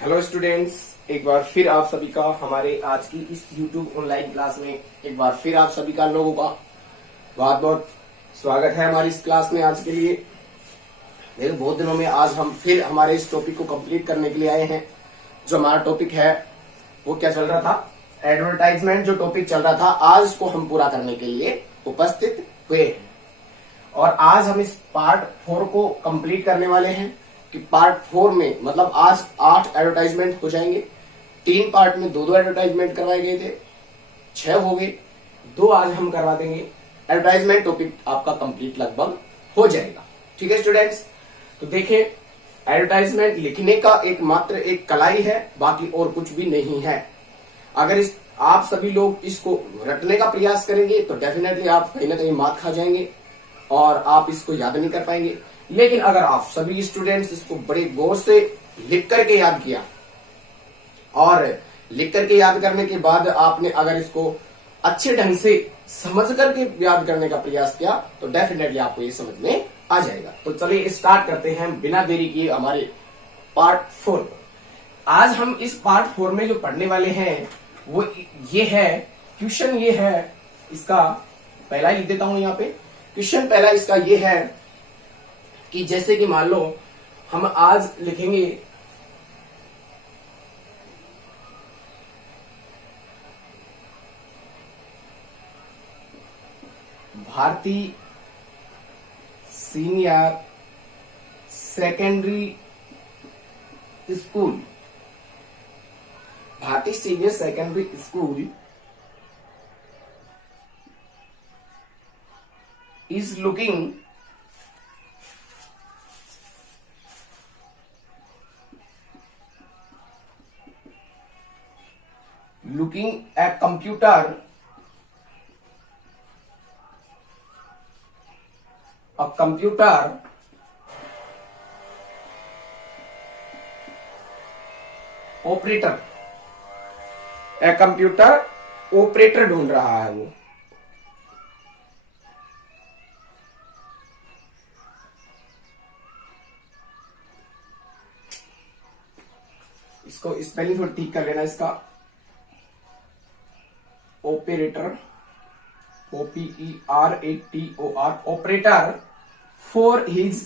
Hello students, एक बार फिर आप सभी का हमारे आज की इस YouTube ऑनलाइन क्लास में एक बार फिर आप सभी का लोगों का बहुत बहुत स्वागत है हमारी इस क्लास में। आज के लिए देखो, बहुत दिनों में आज हम फिर हमारे इस टॉपिक को कंप्लीट करने के लिए आए हैं। जो हमारा टॉपिक है वो क्या चल रहा था, एडवर्टाइजमेंट जो टॉपिक चल रहा था, आज इसको हम पूरा करने के लिए उपस्थित हुए हैं। और आज हम इस पार्ट 4 को कंप्लीट करने वाले हैं कि पार्ट 4 में मतलब आज 8 एडवर्टाइजमेंट हो जाएंगे। 3 पार्ट में 2-2 एडवर्टाइजमेंट करवाए गए थे, 6 हो गए, 2 आज हम करवा देंगे। एडवर्टाइजमेंट टॉपिक आपका कंप्लीट लगभग हो जाएगा। ठीक है स्टूडेंट्स, तो देखें, एडवर्टाइजमेंट लिखने का एक मात्र एक कला ही है, बाकी और कुछ भी नहीं है। अगर आप सभी लोग इसको रटने का प्रयास करेंगे तो डेफिनेटली आप कहीं ना कहीं मात खा जाएंगे और आप इसको याद नहीं कर पाएंगे। लेकिन अगर आप सभी स्टूडेंट्स इसको बड़े गौर से लिख करके याद किया और लिख करके याद करने के बाद आपने अगर इसको अच्छे ढंग से समझ करके याद करने का प्रयास किया तो डेफिनेटली आपको ये समझ में आ जाएगा। तो चलिए स्टार्ट करते हैं बिना देरी किए हमारे पार्ट 4। आज हम इस पार्ट 4 में जो पढ़ने वाले हैं वो ये है, क्वेश्चन ये है इसका, पहला ही लिख देता हूं यहाँ पे। क्वेश्चन पहला इसका ये है कि जैसे कि मान लो हम आज लिखेंगे भारतीय सीनियर सेकेंडरी स्कूल, भारतीय senior secondary school is looking a computer operator ढूंढ रहा है वो। इसको स्पेलिंग थोड़ी ठीक कर लेना इसका, operator, OPERATOR, operator for his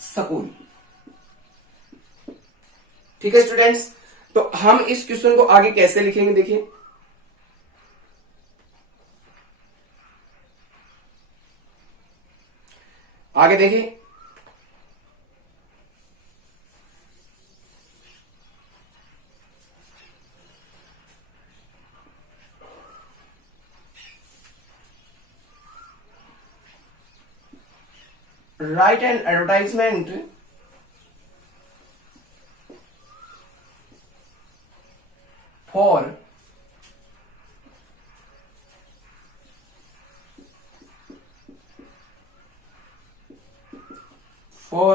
school. ठीक है स्टूडेंट्स, तो हम इस क्वेश्चन को आगे कैसे लिखेंगे देखिए। आगे देखिए, write an advertisement for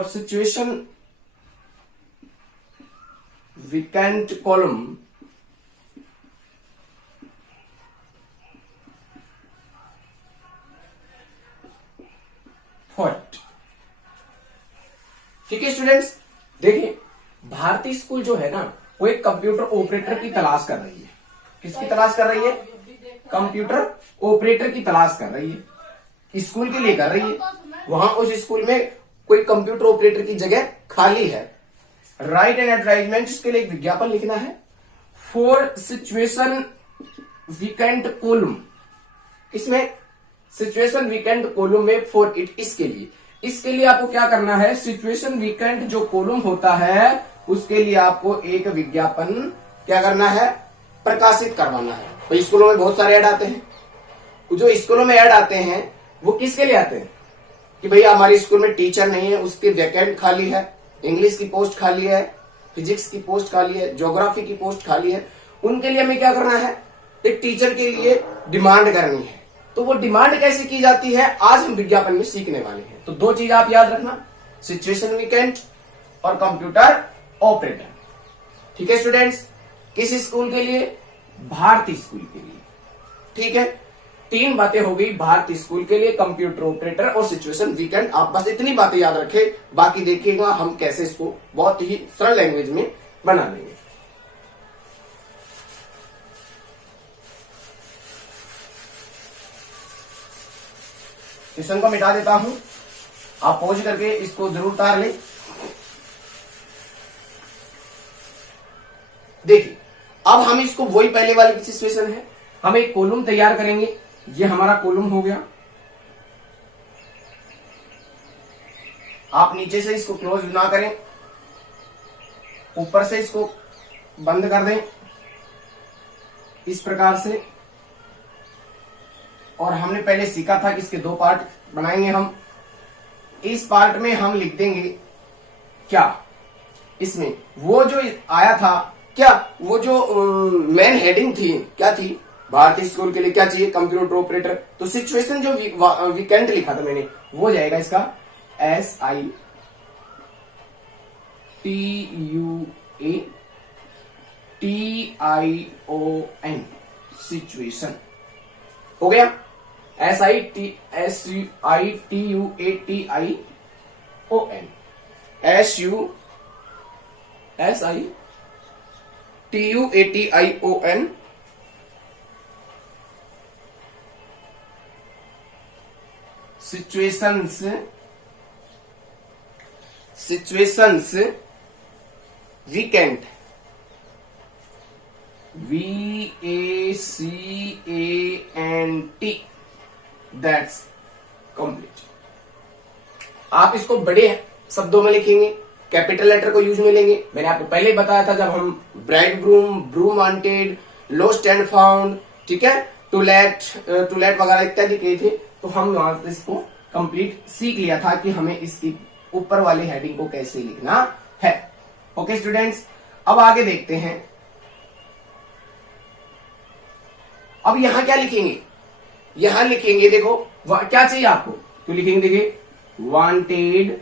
situation vacant column fort. ठीक है स्टूडेंट्स, देखिए भारतीय स्कूल जो है ना वो एक कंप्यूटर ऑपरेटर की तलाश कर रही है। किसकी तलाश कर रही है? कंप्यूटर ऑपरेटर की तलाश कर रही है। स्कूल के लिए कर रही है। वहां उस स्कूल में कोई कंप्यूटर ऑपरेटर की जगह खाली है। राइट एन एडवर्टाइजमेंट, इसके लिए एक विज्ञापन लिखना है। फॉर सिचुएशन वीकेंड कॉलम, इसमें सिचुएशन वीकेंड कॉलम में फॉर इट, इसके लिए आपको क्या करना है, सिचुएशन वीकेंड जो कॉलम होता है उसके लिए आपको एक विज्ञापन क्या करना है, प्रकाशित करवाना है। तो स्कूलों में बहुत सारे ऐड आते हैं। जो स्कूलों में ऐड आते हैं वो किसके लिए आते हैं कि भैया हमारे स्कूल में टीचर नहीं है, उसकी वैकेंट खाली है, इंग्लिश की पोस्ट खाली है, फिजिक्स की पोस्ट खाली है, ज्योग्राफी की पोस्ट खाली है। उनके लिए हमें क्या करना है, एक टीचर के लिए डिमांड करनी है। तो वो डिमांड कैसे की जाती है आज हम विज्ञापन में सीखने वाले हैं। तो 2 चीज आप याद रखना, सिचुएशन वीकेंड और कंप्यूटर ऑपरेटर। ठीक है स्टूडेंट्स, किस स्कूल के लिए? भारतीय स्कूल के लिए। ठीक है, 3 बातें हो गई भारतीय स्कूल के लिए, कंप्यूटर ऑपरेटर और सिचुएशन वीकेंड। आप बस इतनी बातें याद रखें, बाकी देखिएगा हम कैसे इसको बहुत ही सरल लैंग्वेज में बना लेंगे। क्वेश्चन को मिटा देता हूं, आप पॉज करके इसको जरूर उतार लें। देखिए अब हम इसको वही पहले वाली की सिचुएशन है, हम एक कॉलम तैयार करेंगे। ये हमारा कॉलम हो गया, आप नीचे से इसको क्लोज ना करें, ऊपर से इसको बंद कर दें इस प्रकार से। और हमने पहले सीखा था कि इसके 2 पार्ट बनाएंगे हम। इस पार्ट में हम लिख देंगे क्या, इसमें वो जो आया था क्या, वो जो मेन हेडिंग थी क्या थी, भारतीय स्कूल के लिए क्या चाहिए, कंप्यूटर ऑपरेटर। तो सिचुएशन जो वीकेंड लिखा था मैंने, वो जाएगा इसका SITUATION, सिचुएशन हो गया। SITUATION, situations weekend, VACANT, that's complete. आप इसको बड़े शब्दों में लिखेंगे, कैपिटल लेटर को यूज में लेंगे। मैंने आपको पहले ही बताया था, जब हम bride groom, broom wanted, lost and found, ठीक है, टू लेट वगैरह इत्यादि कहे थे, तो हम वहां से इसको कंप्लीट सीख लिया था कि हमें इसकी ऊपर वाली हेडिंग को कैसे लिखना है। ओके स्टूडेंट्स, अब आगे देखते हैं। अब यहां क्या लिखेंगे, यहां लिखेंगे देखो क्या चाहिए आपको, तो लिखेंगे देखिए वांटेड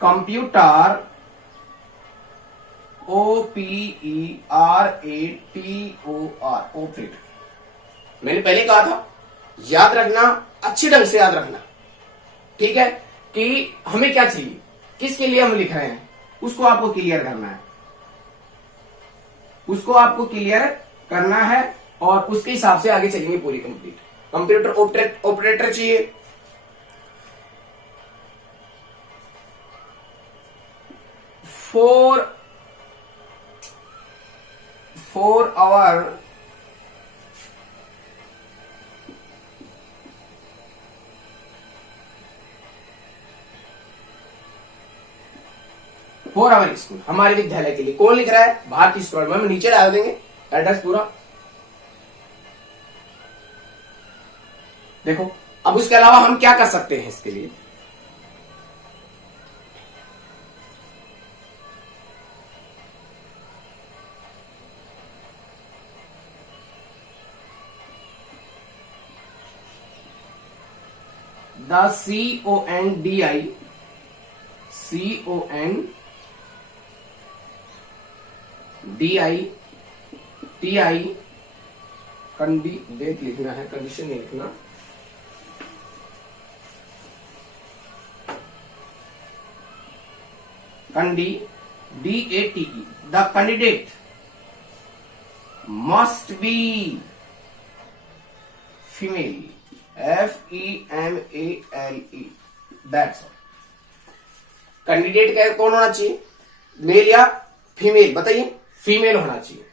कंप्यूटर ऑपरेटर। मैंने पहले कहा था याद रखना, अच्छी ढंग से याद रखना, ठीक है, कि हमें क्या चाहिए, किसके लिए हम लिख रहे हैं, उसको आपको क्लियर करना है, उसको आपको क्लियर करना है और उसके हिसाब से आगे चलेंगे पूरी कंप्लीट। कंप्यूटर ऑपरेटर चाहिए, for our स्कूल, हमारे विद्यालय के लिए। कौन लिख रहा है, भारतीय स्कूल। मैम नीचे डाल देंगे एड्रेस पूरा, देखो। अब उसके अलावा हम क्या कर सकते हैं इसके लिए, द CONDITI कंडीडेट लिखना है, कंडीशन नहीं लिखना, DATE, the candidate must be female, FEMALE, that's all. Candidate का कौन होना चाहिए, मेल या फीमेल, बताइए, फीमेल होना चाहिए।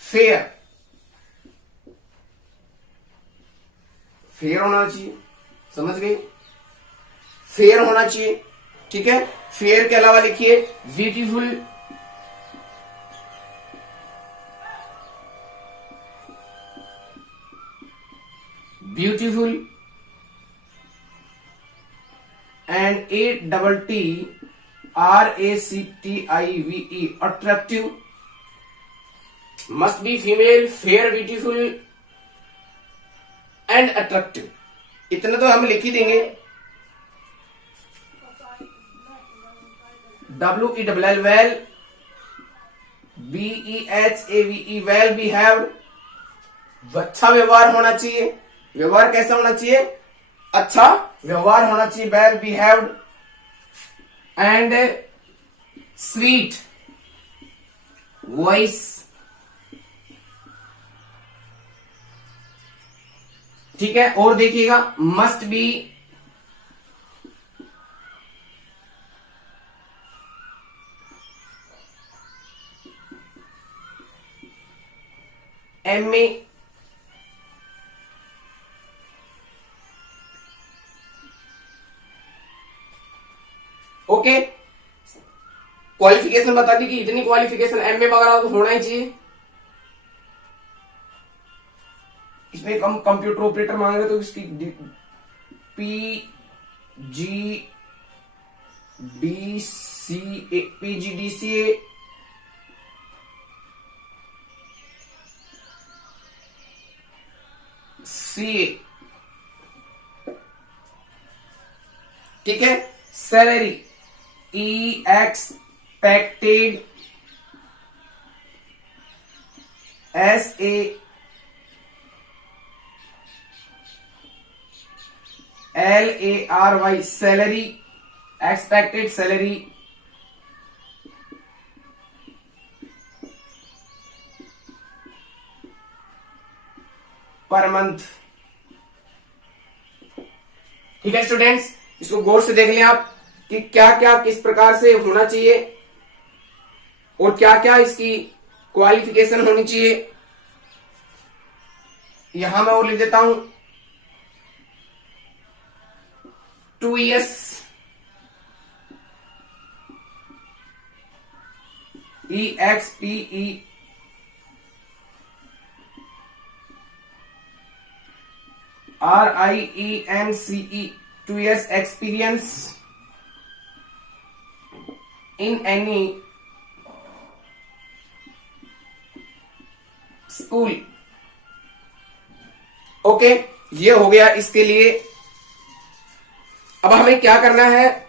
फेयर होना चाहिए, समझ गए, फेयर होना चाहिए, ठीक है। फेयर के अलावा लिखिए beautiful, and ATTRACTIVE, attractive, must be female, fair, beautiful and attractive। इतना तो हम लिख ही देंगे। WELL, well, BEHAVE, well behaved. अच्छा व्यवहार होना चाहिए। व्यवहार कैसा होना चाहिए? अच्छा व्यवहार होना चाहिए, well behaved and sweet voice. ठीक है, और देखिएगा must be MA okay. Qualification बता दी कि इतनी क्वालिफिकेशन MA वगैरह तो होना ही चाहिए। इसमें हम कंप्यूटर ऑपरेटर मांगे तो इसकी PGDCA CA, ठीक है। Salary expected SALARY, salary expected salary per month. ठीक है स्टूडेंट्स, इसको गौर से देख लें आप कि क्या क्या किस प्रकार से होना चाहिए और क्या क्या इसकी क्वालिफिकेशन होनी चाहिए। यहां मैं और लिख देता हूं 2 years EXPE RIENCE, 2 years experience in any school. Okay, ये हो गया इसके लिए। अब हमें क्या करना है?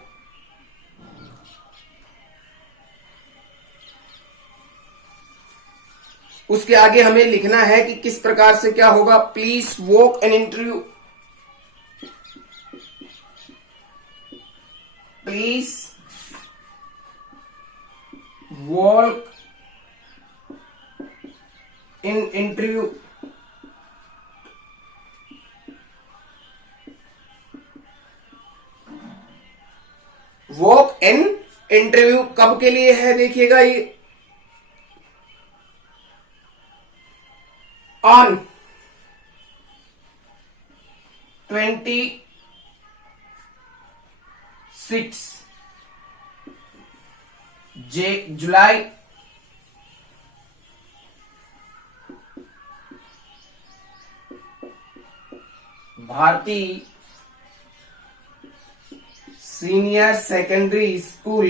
उसके आगे हमें लिखना है कि किस प्रकार से क्या होगा। Please walk an interview, please walk in interview. Walk in interview कब के लिए है? देखिएगा ये ऑन 26 जुलाई भारतीय सीनियर सेकेंडरी स्कूल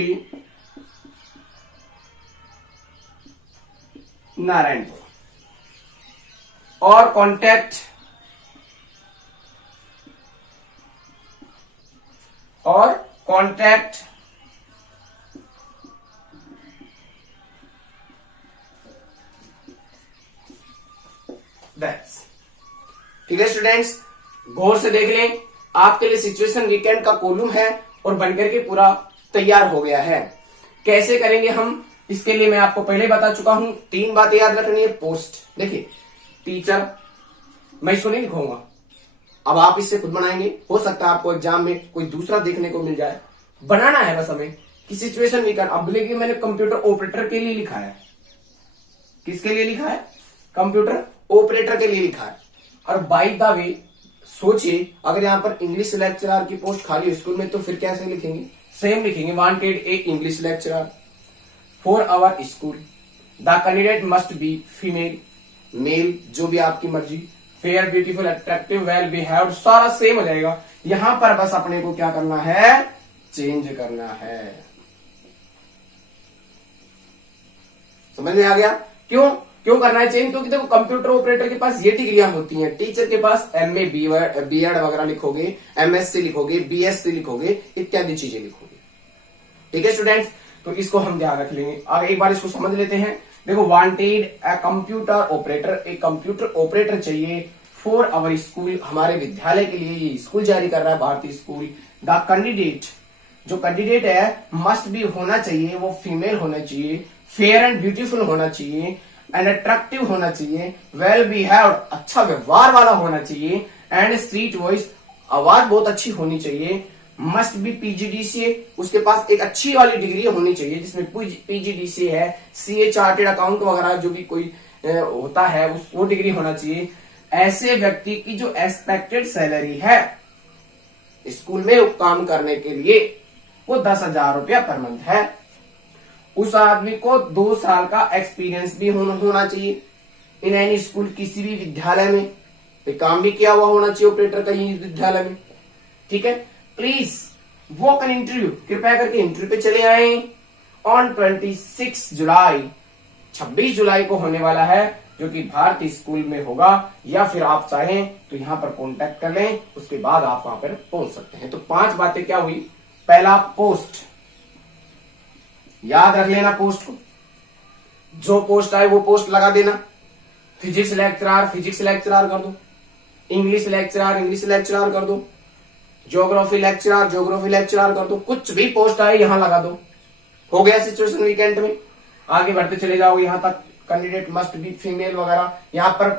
नारायणपुर। और कांटेक्ट दैट्स। ठीक है स्टूडेंट्स, गौर से देख लें, आपके लिए सिचुएशन वीकेंड का कॉलम है और बनकर के पूरा तैयार हो गया है। कैसे करेंगे हम, इसके लिए मैं आपको पहले बता चुका हूं। 3 बातें याद रखनी है। पोस्ट, देखिए टीचर, मैं इसको नहीं लिखूंगा, अब आप इससे खुद बनाएंगे। हो सकता है आपको एग्जाम में कोई दूसरा देखने को मिल जाए, बनाना है बस हमें कि सिचुएशन वीकेंड। अब देखिए मैंने कंप्यूटर ऑपरेटर के लिए लिखा है। किसके लिए लिखा है? कंप्यूटर ऑपरेटर के लिए लिखा है। और बाय द वे सोचिए, अगर यहां पर इंग्लिश लेक्चरर की पोस्ट खाली है स्कूल में, तो फिर कैसे लिखेंगे? सेम लिखेंगे, wanted a English lecturer for our school. The candidate must be female, male, जो भी आपकी मर्जी, fair, beautiful, attractive, well behaved, सारा सेम हो जाएगा। यहां पर बस अपने को क्या करना है? चेंज करना है। समझ में आ गया? क्यों करना है चेंज? क्योंकि देखो कंप्यूटर ऑपरेटर के पास ये डिग्रियां होती हैं, टीचर के पास MA BEd वगैरह लिखोगे, MSc लिखोगे, BSc लिखोगे, इत्यादि चीजें लिखोगे। ठीक है स्टूडेंट्स, तो इसको हम ध्यान रख लेंगे। अब एक बार इसको समझ लेते हैं देखो, वांटेड अ कंप्यूटर ऑपरेटर, एक कंप्यूटर ऑपरेटर चाहिए फॉर अवर स्कूल, हमारे विद्यालय के लिए ये स्कूल जारी कर रहा है भारतीय स्कूल। द कैंडिडेट, जो कैंडिडेट है मस्ट भी होना चाहिए, वो फीमेल होना चाहिए, फेयर एंड ब्यूटीफुल होना चाहिए, एंड अट्रैक्टिव होना चाहिए, वेल बिहेव्ड, अच्छा व्यवहार वाला होना चाहिए, एंड स्वीट वॉइस, आवाज बहुत अच्छी होनी चाहिए, मस्ट बी पीजीडीसीए, उसके पास एक अच्छी वाली डिग्री होनी चाहिए जिसमें पीजीडीसीए है, सीए चार्टेड अकाउंट वगैरह जो भी कोई होता है उस वो डिग्री होना चाहिए। ऐसे व्यक्ति की जो एक्सपेक्टेड सैलरी है स्कूल में काम करने के लिए वो 10,000 रुपया पर मंथ है। उस आदमी को 2 साल का एक्सपीरियंस भी होना चाहिए इन एनी स्कूल, किसी भी विद्यालय में तो काम भी किया हुआ होना चाहिए ऑपरेटर का यही विद्यालय में। ठीक है, प्लीज वॉक एन इंटरव्यू, कृपया करके इंटरव्यू पे चले आए ऑन 26 जुलाई, 26 जुलाई को होने वाला है, जो कि भारतीय स्कूल में होगा, या फिर आप चाहें तो यहां पर कांटेक्ट कर लें, उसके बाद आप वहां पर पहुंच सकते हैं। तो 5 बातें क्या हुई, पहला पोस्ट, याद रख लेना पोस्ट को, जो पोस्ट आए वो पोस्ट लगा देना। फिजिक्स लेक्चरर कर दो, इंग्लिश लेक्चरर कर दो, ज्योग्राफी लेक्चरर कर दो, कुछ भी पोस्ट आए यहां लगा दो। हो गया सिचुएशन वीकेंड में, आगे बढ़ते चले जाओ यहां तक, कैंडिडेट मस्ट बी फीमेल वगैरह, यहां पर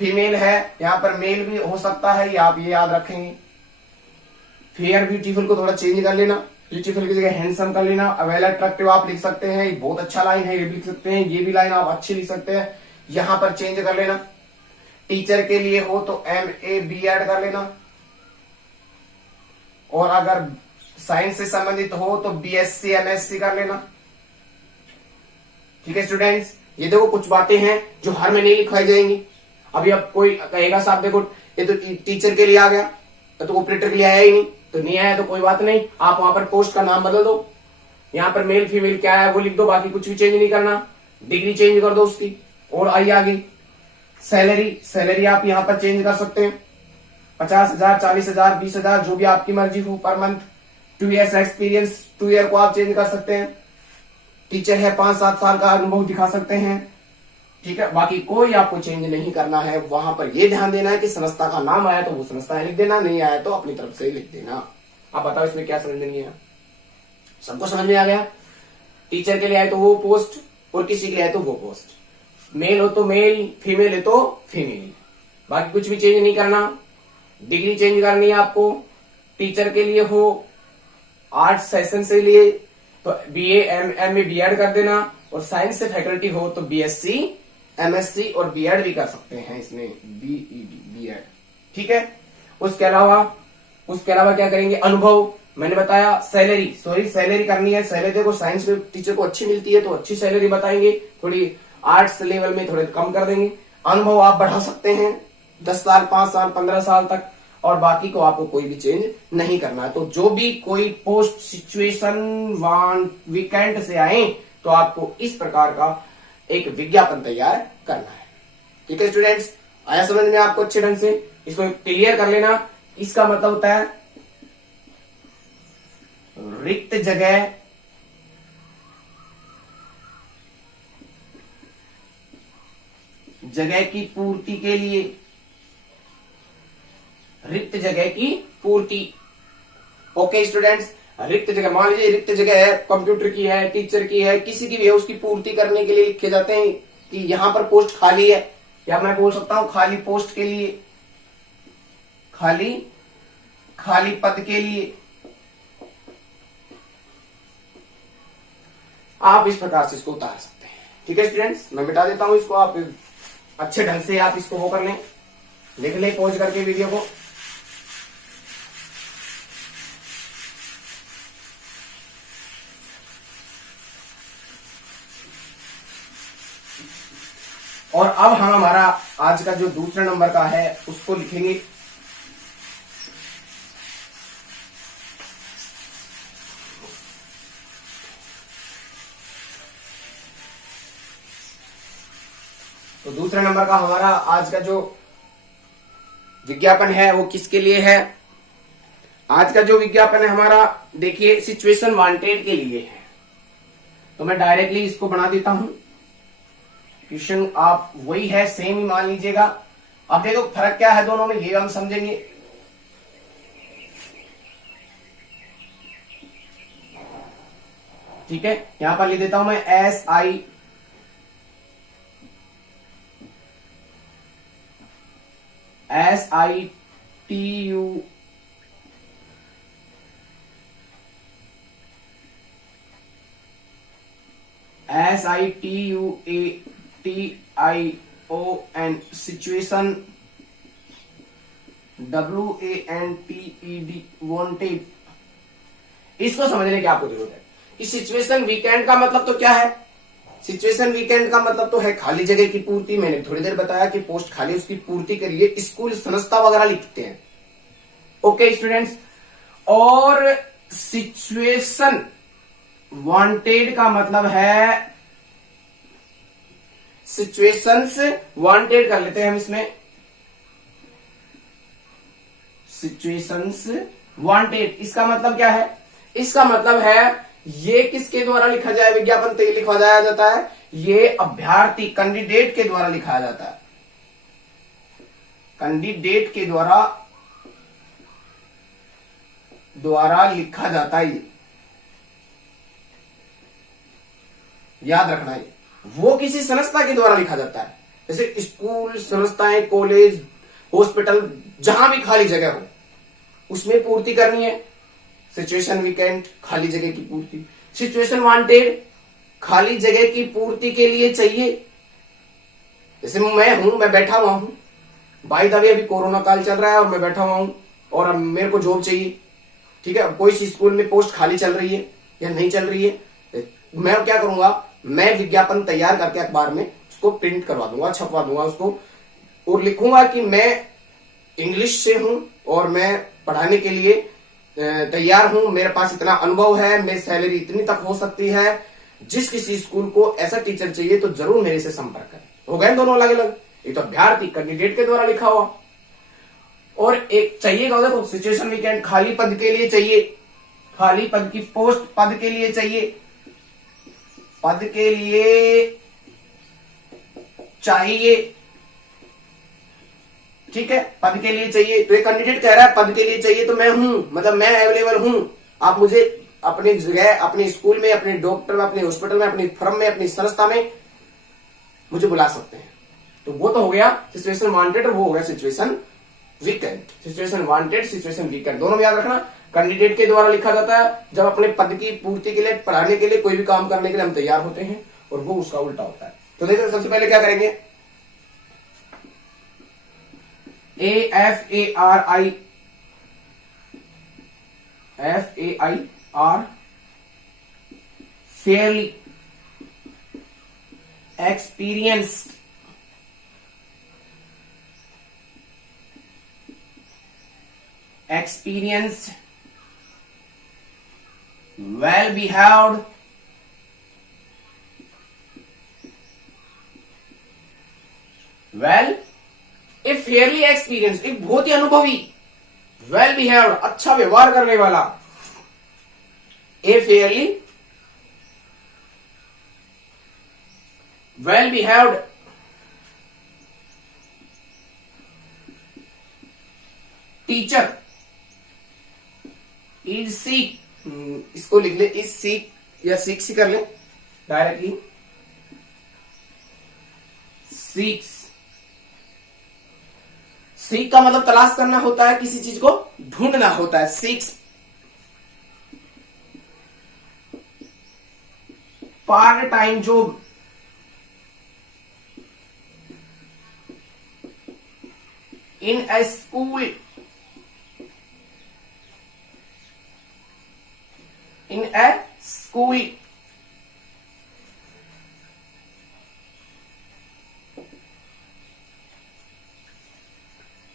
फीमेल है, यहां पर मेल भी हो सकता है, ये आप ये याद रखेंगे। फेयर ब्यूटीफुल को थोड़ा चेंज कर लेना, ब्यूटीफुल की जगह हैंडसम कर लेना। वेल अट्रैक्टिव आप लिख सकते हैं, ये बहुत अच्छा लाइन है, ये भी लिख सकते हैं, ये भी लाइन आप अच्छी लिख सकते हैं, यहां पर चेंज कर लेना। टीचर के लिए हो तो MA B.Ed कर लेना, और अगर साइंस से संबंधित हो तो BSc MSc कर लेना। ठीक है स्टूडेंट्स, ये देखो कुछ बातें हैं जो हर महीने लिखवाई जाएंगी। अभी अब कोई कहेगा साहब देखो ये तो टीचर के लिए आ गया, तो ऑपरेटर के लिए आया ही नहीं, तो नहीं आया तो कोई बात नहीं, आप वहां पर पोस्ट का नाम बदल दो, यहाँ पर मेल फीमेल क्या है वो लिख दो, बाकी कुछ भी चेंज नहीं करना, डिग्री चेंज कर दो उसकी। और आइए आगे, सैलरी आप यहाँ पर चेंज कर सकते हैं, 50,000, 40,000, 20,000, जो भी आपकी मर्जी हो per month. 2 years experience, 2 year को आप चेंज कर सकते हैं। टीचर है 5-7 साल का अनुभव दिखा सकते हैं। ठीक है, बाकी कोई आपको चेंज नहीं करना है। वहां पर यह ध्यान देना है कि संस्था का नाम आया तो वो संस्था लिख देना, नहीं आया तो अपनी तरफ से ही लिख देना। आप बताओ इसमें क्या समझ में नहीं है, सबको समझ में आ गया? टीचर के लिए आए तो वो पोस्ट, और किसी के लिए आए तो वो पोस्ट, मेल हो तो मेल, फीमेल है तो फीमेल, बाकी कुछ भी चेंज नहीं करना। डिग्री चेंज करनी है आपको, टीचर के लिए हो 8 सेशन से लिए तो BA MA B.Ed कर देना, और साइंस से फैकल्टी हो तो BSc MSc और B.Ed भी कर सकते हैं इसमें, B.Ed। ठीक है, उसके अलावा क्या करेंगे, अनुभव मैंने बताया। सैलरी करनी है, सैलरी देखो साइंस में टीचर को अच्छी मिलती है तो अच्छी सैलरी बताएंगे, थोड़ी आर्ट्स लेवल में थोड़े कम कर देंगे। अनुभव आप बढ़ा सकते हैं 10 साल, 5 साल, 15 साल तक, और बाकी को आपको कोई भी चेंज नहीं करना है। तो जो भी कोई पोस्ट सिचुएशन वीकेंड से आए तो आपको इस प्रकार का एक विज्ञापन तैयार करना है। ठीक है स्टूडेंट्स, आया समझ में आपको अच्छे ढंग से? इसको क्लियर कर लेना। इसका मतलब होता है रिक्त जगह की पूर्ति के लिए, रिक्त जगह की पूर्ति। ओके स्टूडेंट्स, रिक्त जगह, मान लीजिए रिक्त जगह है, कंप्यूटर की है, टीचर की है, किसी की भी है, उसकी पूर्ति करने के लिए लिखे जाते हैं कि यहां पर पोस्ट खाली है, या मैं बोल सकता हूं खाली पोस्ट के लिए, खाली पद के लिए। आप इस प्रकार से इसको उतार सकते हैं। ठीक है स्टूडेंट्स, मैं मिटा देता हूं इसको, आप अच्छे ढंग से आप इसको वो कर लें, लिख लें पॉज करके वीडियो को। और अब हम हमारा आज का जो दूसरे नंबर का है उसको लिखेंगे। तो दूसरे नंबर का हमारा आज का जो विज्ञापन है वो किसके लिए है? आज का जो विज्ञापन है हमारा, देखिए सिचुएशन वांटेड के लिए है। तो मैं डायरेक्टली इसको बना देता हूं, क्वेश्चन आप वही है, सेम ही मान लीजिएगा। अब देखो फर्क क्या है दोनों में, ये हम समझेंगे। ठीक है, यहां पर लिख देता हूं मैं SITU SITUATION situation, WANTED wanted. इसको समझने की आपको जरूरत है कि सिचुएशन वीकेंड का मतलब तो क्या है। सिचुएशन वीकेंड का मतलब तो है खाली जगह की पूर्ति। मैंने थोड़ी देर बताया कि पोस्ट खाली उसकी पूर्ति के लिए स्कूल संस्था वगैरह लिखते हैं। ओके स्टूडेंट्स, और सिचुएशन वांटेड का मतलब है, सिचुएशंस वांटेड कर लेते हैं हम इसमें, सिचुएशंस वांटेड। इसका मतलब क्या है, इसका मतलब है ये किसके द्वारा लिखा जाए, विज्ञापन तो लिखा जाता है, ये अभ्यर्थी कैंडिडेट के द्वारा लिखा जाता है, कैंडिडेट के द्वारा लिखा जाता है। याद रखना है, वो किसी संस्था के द्वारा लिखा जाता है। जैसे स्कूल, संस्थाएं, कॉलेज, हॉस्पिटल, जहां भी खाली जगह हो उसमें पूर्ति करनी है। सिचुएशन वीकेंड खाली जगह की पूर्ति, सिचुएशन वांटेड खाली जगह की पूर्ति के लिए चाहिए। जैसे मैं बैठा हुआ हूं, बाय द वे अभी कोरोना काल चल रहा है और मैं बैठा हुआ हूं और अब मेरे को जॉब चाहिए। ठीक है, अब कोई सी स्कूल में पोस्ट खाली चल रही है या नहीं चल रही है, मैं क्या करूंगा, मैं विज्ञापन तैयार करके अखबार में उसको प्रिंट करवा दूंगा, छपवा दूंगा उसको, और लिखूंगा कि मैं इंग्लिश से हूं और मैं पढ़ाने के लिए तैयार हूं, मेरे पास इतना अनुभव है, मेरी सैलरी इतनी तक हो सकती है। जिस किसी स्कूल को ऐसा टीचर चाहिए तो जरूर मेरे से संपर्क करें। हो गए दोनों अलग अलग, ये तो अभ्यर्थी कैंडिडेट के द्वारा लिखा हुआ, और एक चाहिएगा देखो सिचुएशन वीकेंड खाली पद के लिए चाहिए, खाली पद की पोस्ट पद के लिए चाहिए, पद के लिए चाहिए। ठीक है, पद के लिए चाहिए, तो एक कैंडिडेट कह रहा है पद के लिए चाहिए, तो मैं हूं, मतलब मैं अवेलेबल हूं। आप मुझे अपनी जगह, अपने स्कूल में, अपने डॉक्टर में, अपने हॉस्पिटल में, अपनी फर्म में, अपनी संस्था में मुझे बुला सकते हैं। तो वो तो हो गया सिचुएशन वांटेड और वो हो गया situation weekend. Situation wanted, situation weekend दोनों में याद रखना, कैंडिडेट के द्वारा लिखा जाता है जब अपने पद की पूर्ति के लिए, पढ़ाने के लिए, कोई भी काम करने के लिए हम तैयार होते हैं, और वो उसका उल्टा होता है। तो देखिए सबसे पहले क्या करेंगे, FAIR fairly experienced well behaved एक फेयरली एक्सपीरियंस, एक बहुत ही अनुभवी, वेल बिहेव्ड अच्छा व्यवहार करने वाला, a fairly well behaved teacher is seek, इसको लिख ले, इज सीक या सीक सी कर ले डायरेक्टली, सीक्स। सीक का मतलब तलाश करना होता है, किसी चीज को ढूंढना होता है, सीक्स। पार्ट टाइम जॉब, इन ए स्कूल, इन ए स्कूल।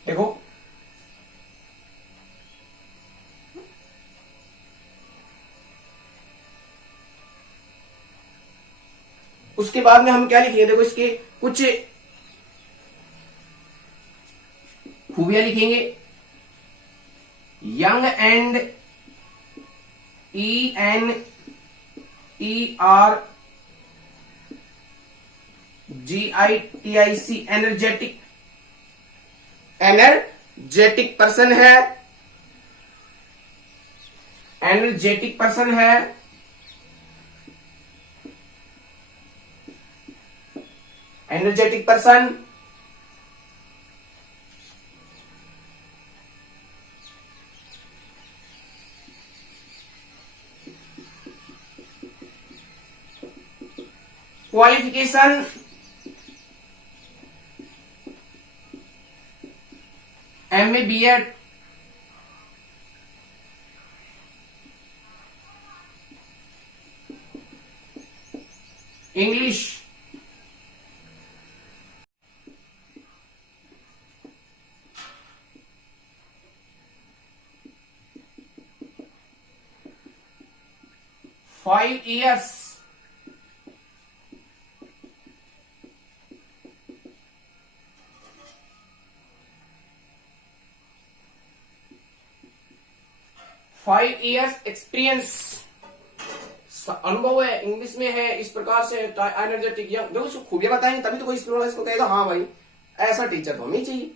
देखो उसके बाद में हम क्या लिखेंगे, देखो इसके कुछ खूबियां लिखेंगे, young and ENER GITIC, energetic, energetic person है, एनर्जेटिक पर्सन है, energetic person. Qualification, MA BEd, English, five years, experience, अनुभव है, इंग्लिश में है, इस प्रकार से एनर्जेटिक यंग। देखो उसको खूबियां बताएंगे तभी तो कोई स्कूल वाला इसको कहेगा हाँ भाई ऐसा टीचर तो हमें चाहिए,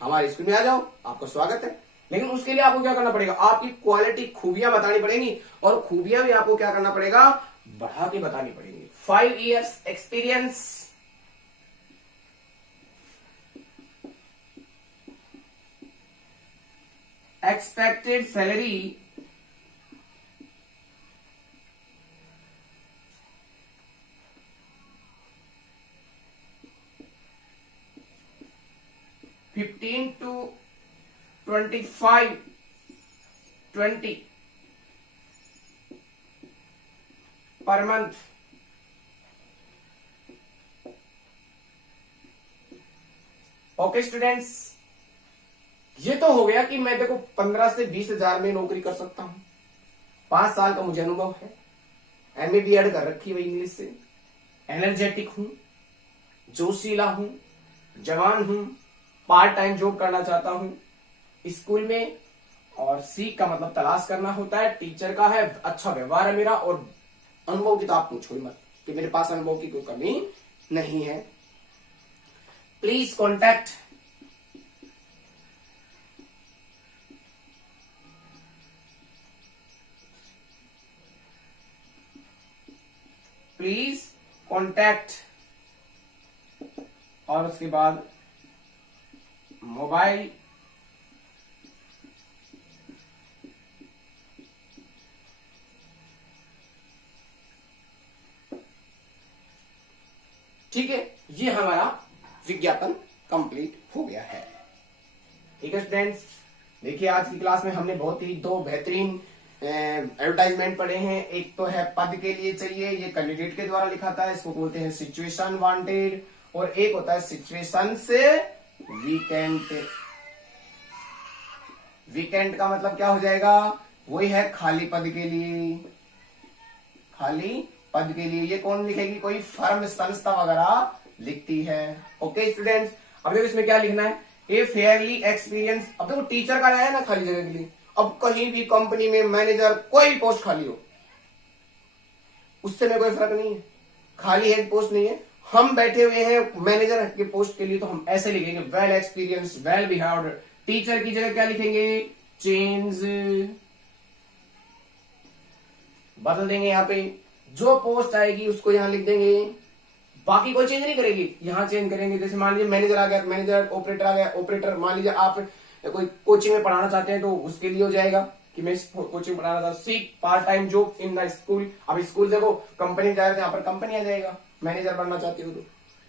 हमारे स्कूल में आ जाओ, आपका स्वागत है। लेकिन उसके लिए आपको क्या करना पड़ेगा, आपकी क्वालिटी, खूबियां बतानी पड़ेंगी, और खूबियां भी आपको क्या करना पड़ेगा, बढ़ा के बतानी पड़ेगी। 5 years experience, expected salary, $15 to $25, 20 per month. Okay students, ये तो हो गया कि मैं देखो 15 से 20 हजार में नौकरी कर सकता हूं, 5 साल का मुझे अनुभव है, MA BEd कर रखी है इंग्लिश से, एनर्जेटिक हूं, जोशीला हूं, जवान हूं, पार्ट टाइम जॉब करना चाहता हूं स्कूल में, और सीख का मतलब तलाश करना होता है, टीचर का है, अच्छा व्यवहार है मेरा, और अनुभव की तो आप पूछो ही मत कि मेरे पास अनुभव की कोई कमी नहीं है। प्लीज कॉन्टैक्ट और उसके बाद मोबाइल, ठीक है, ये हमारा विज्ञापन कंप्लीट हो गया है। ठीक है स्टूडेंट्स, देखिए आज की क्लास में हमने बहुत ही 2 बेहतरीन एडवर्टाइजमेंट पढ़े हैं। एक तो है पद के लिए चाहिए, ये कैंडिडेट के द्वारा लिखा था, इसको बोलते हैं सिचुएशन वांटेड, और एक होता है सिचुएशन से वीकेंड। वीकेंड का मतलब क्या हो जाएगा, वही है खाली पद के लिए, खाली पद के लिए। ये कौन लिखेगी, कोई फर्म, संस्था वगैरह लिखती है। ओके स्टूडेंट्स, अब देखो इसमें क्या लिखना है, ए फेयरली एक्सपीरियंस। अब देखो टीचर का आया ना खाली जगह के लिए, अब कहीं भी कंपनी में मैनेजर कोई भी पोस्ट खाली हो, उससे में कोई फर्क नहीं है, खाली है पोस्ट नहीं है, हम बैठे हुए हैं मैनेजर के पोस्ट के लिए, तो हम ऐसे लिखेंगे well experience, well behaved. Teacher की जगह क्या लिखेंगे, चेंज, बदल देंगे, यहाँ पे जो पोस्ट आएगी उसको यहां लिख देंगे, बाकी कोई चेंज नहीं करेगी, यहां चेंज करेंगे। जैसे मान लीजिए मैनेजर आ गया, मैनेजर, ऑपरेटर आ गया, ऑपरेटर। मान लीजिए आप कोई कोचिंग में पढ़ाना चाहते हैं तो उसके लिए हो जाएगा कि मैं कोचिंग पढ़ाना चाहता हूँ, सीख part time job in the school. अब स्कूल देखो कंपनी जा रहे थे, यहाँ पर कंपनी आ जाएगा, मैनेजर बनना चाहते हो तो।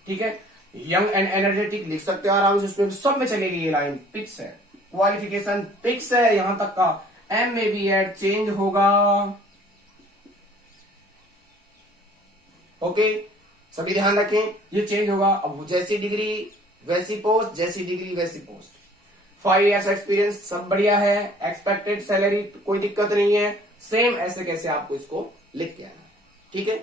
ठीक है, यंग एंड एनर्जेटिक लिख सकते हो आराम से, उसमें सब में चलेगी ये लाइन, फिक्स है। क्वालिफिकेशन फिक्स है यहां तक का, MA BEd चेंज होगा। ओके, सभी ध्यान रखें, ये चेंज होगा। अब जैसी डिग्री वैसी पोस्ट, जैसी डिग्री वैसी पोस्ट। 5 ईयर्स एक्सपीरियंस, सब बढ़िया है। एक्सपेक्टेड सैलरी कोई दिक्कत नहीं है, सेम ऐसे कैसे आपको इसको लिख के आना। ठीक है,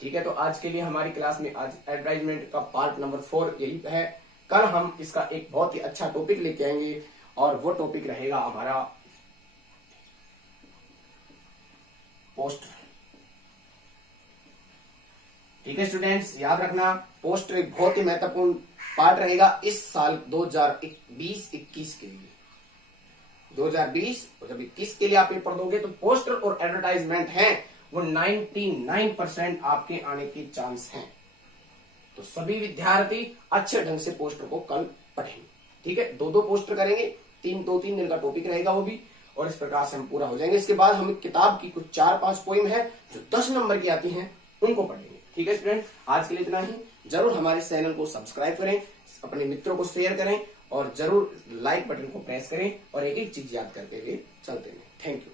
ठीक है। तो आज के लिए हमारी क्लास में आज एडवर्टाइजमेंट का पार्ट नंबर 4 यही है। कल हम इसका एक बहुत ही अच्छा टॉपिक लेके आएंगे, और वो टॉपिक रहेगा हमारा पोस्ट। ठीक है स्टूडेंट्स, याद रखना पोस्टर एक बहुत ही महत्वपूर्ण पार्ट रहेगा इस साल 2020-21 के लिए। 2020 और जब 21 के लिए आप पेपर दोगे तो पोस्टर और एडवर्टाइजमेंट हैं वो 99% आपके आने के चांस हैं। तो सभी विद्यार्थी अच्छे ढंग से पोस्टर को कल पढ़ेंगे। ठीक है, 2-2 पोस्टर करेंगे, 2-3 दिन का टॉपिक रहेगा वो भी, और इस प्रकार से हम पूरा हो जाएंगे। इसके बाद हम किताब की कुछ 4-5 पोइम है जो 10 नंबर की आती हैं उनको पढ़ेंगे। ठीक है स्टूडेंट, आज के लिए इतना ही। जरूर हमारे चैनल को सब्सक्राइब करें, अपने मित्रों को शेयर करें और जरूर लाइक बटन को प्रेस करें और एक एक चीज याद करते हुए चलते हैं। Thank you.